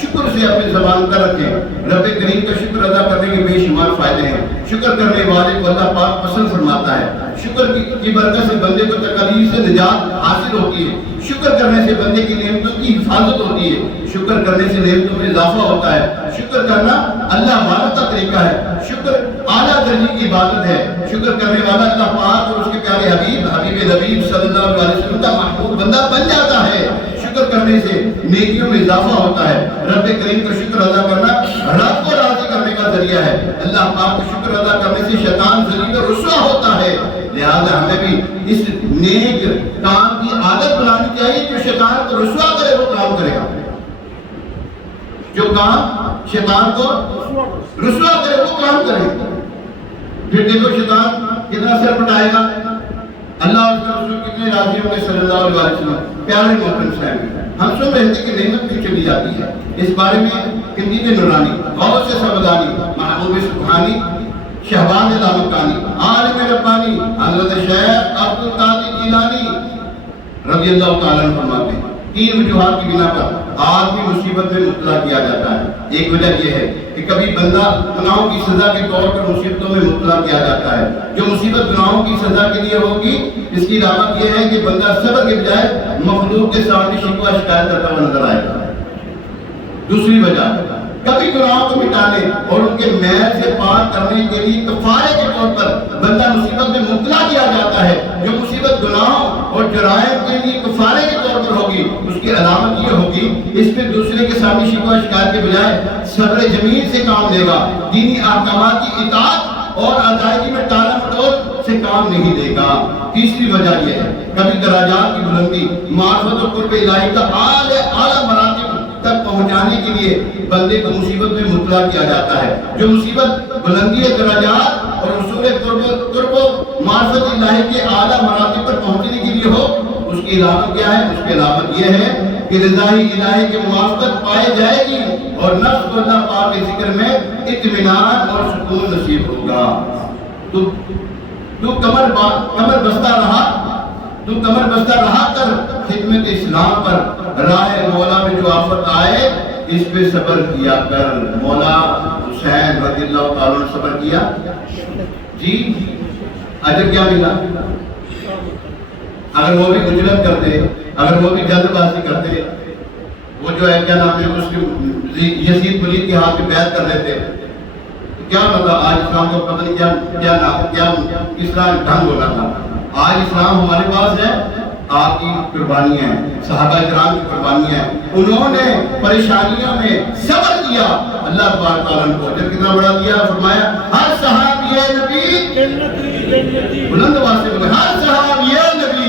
شکر سے اپنی زبان پر رکھیں. رب کریم کا شکر ادا کرنے کے بے شمار فائدے ہیں. شکر کرنے والے کو اللہ پاک پسند فرماتا ہے. شکر کی برکت سے بندے کو تکالیف سے نجات حاصل ہوتی ہے. شکر کرنے سے بندے کی نعمتوں کی حفاظت ہوتی ہے. شکر کرنے سے نعمتوں میں اضافہ ہوتا ہے. شکر کرنا اللہ والا کا طریقہ ہے. شکر اعلیٰ درجے کی عبادت ہے. شکر کرنے والا اللہ پاک اور اس کے پیارے حبیب حبیب صلی اللہ علیہ وسلم کا محبوب بندہ بن جاتا ہے. شکر کرنے سے نیکیوں میں اضافہ ہوتا ہے. رب کریم کا شکر ادا کرنا رب کو راضی کرنے کا ذریعہ ہے. اللہ پاک کا شکر ادا کرنے سے شیطان ذلیل و رسوا ہوتا ہے. لہذا ہمیں بھی اس نیک کام کی عادت بنانی چاہیے. جو شیطان کو رسوا کرے وہ کام کرے گا. جو کام شیطان کو رسوا کرے وہ کام کرے گا. پھر دیکھو شیطان کتنا سر پٹائے گا. اللہ اور اس کے رسول کتنے راضی ہوں گے صلی اللہ علیہ وسلم. پیارے محترم صاحب ہم سن رہے تھے کہ نعمت کیوں چلی جاتی ہے. اس بارے میں قندیل نورانی, غوث سمدانی, محبوب سبحانی, شہباز لامکانی, عالم ربانی حضرت شیخ عبد القادر جیلانی رضی اللہ تعالیٰ عنہ فرماتے ہیں 3 وجوہات کی بنا پر آدمی مصیبت میں مبتلا کیا جاتا ہے. ایک وجہ یہ ہے کہ کبھی بندہ گناہوں کی سزا کے طور پر مصیبتوں میں مبتلا کیا جاتا ہے. جو مصیبت گناہوں کی سزا کے لیے ہوگی اس کی علامت یہ ہے کہ بندہ صبر کے بجائے مخلوق کے سامنے شکوہ شکایت کرتا ہوا نظر آئے گا. دوسری وجہ کبھی گناہوں کو مٹانے اور ان کے میل سے پاک کرنے کے لیے کفارے کے طور پر بندہ مصیبت میں مبتلا کیا جاتا ہے. جو مصیبت گناہوں اور جرائم کے لیے کفارے کے طور پر ہوگی اس کی علامت یہ ہوگی اس میں دوسرے کے سامنے شکوہ شکایت کے بجائے صبر جمیل سے کام لے گا. دینی احکامات کی اطاعت اور ادائیگی میں ٹال مٹول سے کام نہیں دے گا. تیسری وجہ یہ ہے کبھی دراجات کی بلندی معرفت و قرب الہی کا اعلیٰ مراتب تک پہنچانے کے لیے بندے کو مصیبت میں مبتلا کیا جاتا ہے. جو مصیبت بلندی درجات اور حصول قرب و معرفت الہی کے اعلیٰ مراتب پر پہنچنے کے لیے ہو اس کی علامت کیا ہے؟ اس کی علامت یہ ہے کہ رضائی الہی کے موافقت پائے جائے گی اور نفس کو اللہ پاک کے ذکر میں اطمینان اور سکون نصیب ہوگا. تو کمر بستہ رہا کر خدمت اسلام پر راہ مولا میں جو آفت آئے اس پہ صبر کیا کر. مولا حسین رضی اللہ تعالیٰ نے صبر کیا جی اجر کیا ملا؟ اگر وہ بھی اجرت کرتے، اگر وہ بھی جلد بازی کرتے، وہ جو ہے کیا نام ہے اس کے یزید ولید کے ہاتھ میں بیعت کر دیتے، کیا مطلب آج اسلام کو پتہ نہیں کیا کس طرح ڈھنگ ہونا تھا۔ آج اسلام ہمارے پاس ہے، آپ کی قربانی ہے، صحابہ کرام کی قربانی ہے، انہوں نے پریشانیوں میں صبر کیا، اللہ تبارک تعالیٰ نے اجر کتنا بڑا دیا، فرمایا ہر صحابی نبی بلند آواز سے بولے ہر صحابی نبی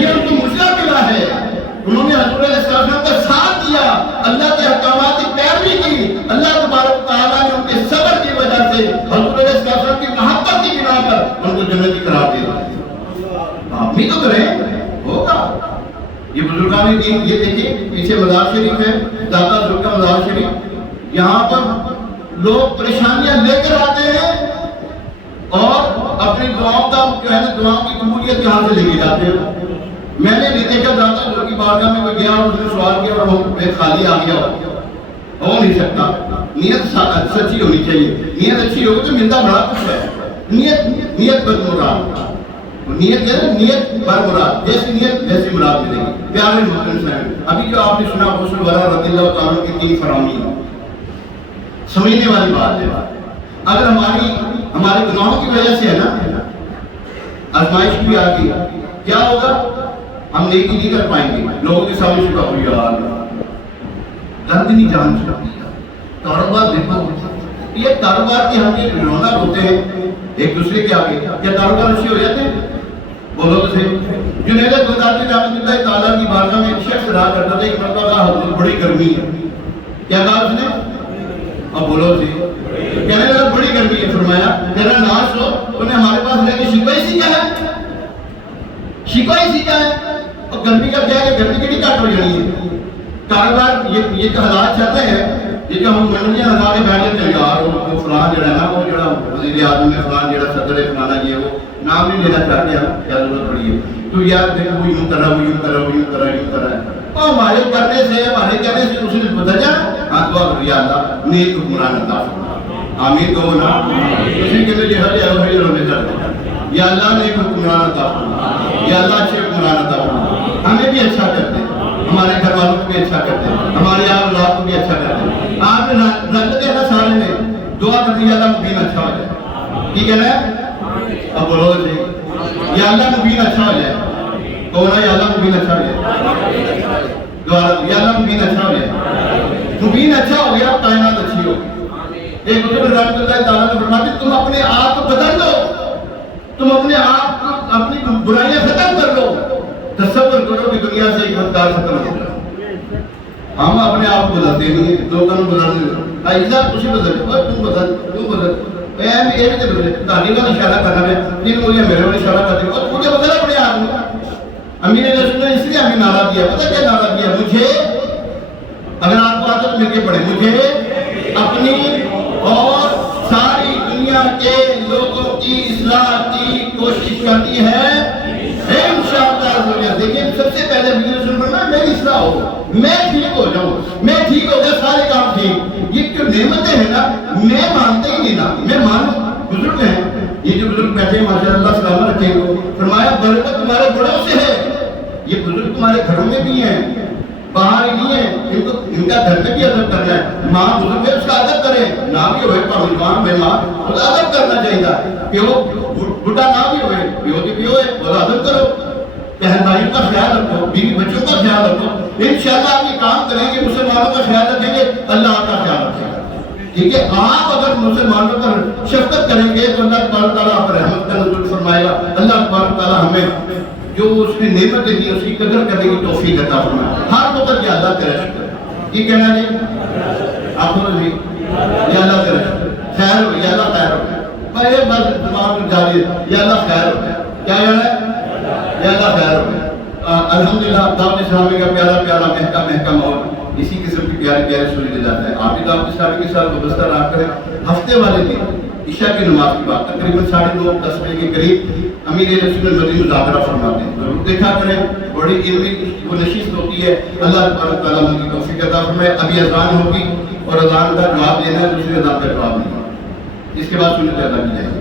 یہ ان کو مجرا ملا ہے، انہوں نے حضور علیہ السلام کا ساتھ دیا، اللہ کے احکامات کی پیروی کی، اللہ تبارک تعالیٰ نے ان کے صبر کی وجہ سے حضور علیہ السلام کی محبت کی بنا پر ان کو جنتی قرار دیا۔ آپ بھی تو کریں ہوگا۔ یہ بزرگان دین، یہ دیکھیں پیچھے مزار شریف ہے، داتا بزرگ کا مزار شریف، یہاں پر لوگ پریشانیاں لے کر آتے ہیں اور اپنی دعاؤں کا جو ہے نا دعاؤں کی قبولیت یہاں سے لے کے جاتے ہیں۔ میں نے نہیں دیکھا داتا بزرگ کی بارگاہ میں کوئی گیا اور اس نے سوال کیا اور وہ خالی آ گیا، ہو نہیں سکتا۔ نیت سچی ہونی چاہیے، نیت اچھی ہوگی تو ملتا بڑا کچھ ہے۔ نیت بدمراد، نیت برمراد، جیسی نیت ویسی مراد ملے گی۔ پیارے محترم صاحب، ابھی جو آپ نے سنا حسن ورا رضی اللہ تعالیٰ کی 3 فرامی سمجھنے والی بات ہے۔ اگر ہمارے گناہوں کی وجہ سے ہے نا آزمائش بھی آ گئی، کیا ہوگا؟ ہم نیکی نہیں کر پائیں گے، لوگوں کے سامنے شکا ہو یار درد نہیں جان سکتا۔ کاروبار دیکھو، یہ کاروبار کے ہم یہ رونق ہوتے ہیں ایک دوسرے کے آگے، کیا کاروبار اچھے ہو جاتے ہیں؟ بولو تو صحیح۔ جنید بغدادی رحمۃ اللہ تعالیٰ کی بارگاہ میں ایک شخص رہا کرتا تھا، ایک مرتبہ کہا حضور بڑی گرمی ہے، کیا کہا اس نے؟ اب بولو صحیح، کہنے لگا بڑی گرمی ہے، فرمایا تیرا ناش ہو، تو نے ہمارے پاس رہ کے شکوہ ہی کیا ہے؟ شکوہ ہی کیا ہے؟ اور گرمی کا کیا ہے کہ گرمی کی نہیں کٹ ہو جانی ہے۔ کاروبار یہ جو حالات چلتے ہیں، یہ جو ہم منڈیاں لگا کے بیٹھ جاتے ہیں یار وہ فلان جڑا ہے نا، وہ جڑا وزیر اعظم ہے، فلان جڑا صدر ہے، فلانا یہ وہ نام نہیں لینا چاہتے ہیں، کیا ضرورت پڑی ہے؟ تو یار دیکھو وہ یوں کر رہا، وہ یوں کر رہا، وہ یوں کر رہا، یوں کر رہا ہے، اور ہمارے کرنے سے ہمارے کہنے سے اسے بدل جانا۔ ہاں دعا کرو یا اللہ نیک حکمران عطا فرما، آمین کہو نا، اسی کے لیے ہر جگہ ہر جگہ چلتے یا اللہ نیک حکمران عطا فرما، یا اللہ اچھے حکمران عطا فرما، ہمیں بھی اچھا کرتے ہیں، ہمارے گھر والوں کو بھی اچھا کرتے ہیں، ہمارے اولاد کو بھی اچھا کرتے ہیں۔ آپ نے رکھتے ہیں نا سارے نے دعا کر دی اللہ مبین اچھا ہو جائے، ٹھیک ہے نا؟ اب بولو جی یا اللہ مبین اچھا ہو جائے، کہو نا یا اللہ مبین اچھا ہو جائے، دعا یا اللہ مبین اچھا ہو جائے، مبین اچھا ہو گیا کائنات اچھی ہوگی۔ ایک بزرگ رحمۃ اللہ تعالیٰ نے فرمایا تم اپنے آپ کو بدل دو، تم اپنے آپ کو اپنی برائیاں ختم کر لو، تصور کرو کہ دنیا سے ایک بدکار ختم ہو جائے۔ ہم اپنے آپ کو بدلتے نہیں، لوگوں کو بدلتے ایسا کچھ بدل تم بدل یہ بھی بدلے تعلیم کا اشارہ کرنا ہے، تین مجھے میرے کو اشارہ کرتے اور مجھے بدلا اپنے آپ میں۔ امین رسول نے اس لیے ہمیں نعرہ دیا، پتہ کیا نعرہ دیا؟ مجھے، اگر آپ کو عادت مل کے پڑھے، مجھے اپنی اور ساری دنیا کے لوگوں کی اصلاح کی کوشش کرنی ہے انشاءاللہ۔ دیکھیں سب سے پہلے امین رسول فرمایا میری اصلاح ہو، میں ٹھیک ہو جاؤں، میں ٹھیک ہو جائے سارے کام ٹھیک۔ یہ جو نعمتیں ہیں نا میں مانتے ہی نہیں نا، میں مانوں بزرگ ہیں، یہ جو بزرگ بیٹھے ہیں ماشاء اللہ سلامت رکھیں گے، فرمایا برکت تمہارے بڑوں سے ہے، یہ بزرگ تمہارے گھروں میں بھی ہیں، باہر ہی نہیں ہے، ان کا گھر میں بھی ادب کرنا ہے، ماں بزرگ ہے اس کا ادب کریں، نہ بھی ہوئے پہلوان میں ماں اس کا ادب کرنا چاہیے، پیو بڑھا نہ بھی ہوئے پیو کی پیو ہے وہ ادب کرو، بہن بھائیوں کا خیال رکھو، بیوی بچوں کا خیال رکھو، انشاءاللہ آپ یہ کام کریں گے مسلمانوں کا خیال رکھیں گے اللہ آپ کا خیال رکھے گا، ٹھیک ہے؟ آپ اگر مسلمانوں پر شفقت کریں گے تو اللہ تبارک تعالیٰ آپ پر رحمت کا نزول فرمائے گا، اللہ تبارک تعالیٰ ہمیں جو اس نے نعمت دی اس کی قدر کرنے کی توفیق عطا فرمائے، ہر وقت یا اللہ تیرا شکر، یہ کہنا جی آپ کو جی یا اللہ تیرا شکر، خیر ہو یا اللہ خیر ہو، میں بس دماغ میں جاری ہے یا اللہ خیر ہو، کیا کہنا ہے یا اللہ خیر ہو۔ الحمدللہ دعوت اسلامی کا پیارا پیارا مہکا ماحول اسی قسم کی پیاری پیاری سنی لے جاتا ہے. آپ بھی تو آپ کے ساتھ وابستہ رہا کریں. ہفتے والے دن عشاء کی نماز کی بات تقریباً 9:30-10 بجے کے قریب امیر رسول مدنی مذاکرہ فرماتے ہیں. ضرور دیکھا کریں, بڑی علمی وہ نشست ہوتی ہے. اللہ تبارک تعالیٰ ان کی توفیق عطا فرمائے. ابھی اذان ہوگی اور اذان کا جواب دینا ہے, دوسری اذان کا جواب نہیں ہوگا. اس کے بعد سنت ادا کی جائے گی.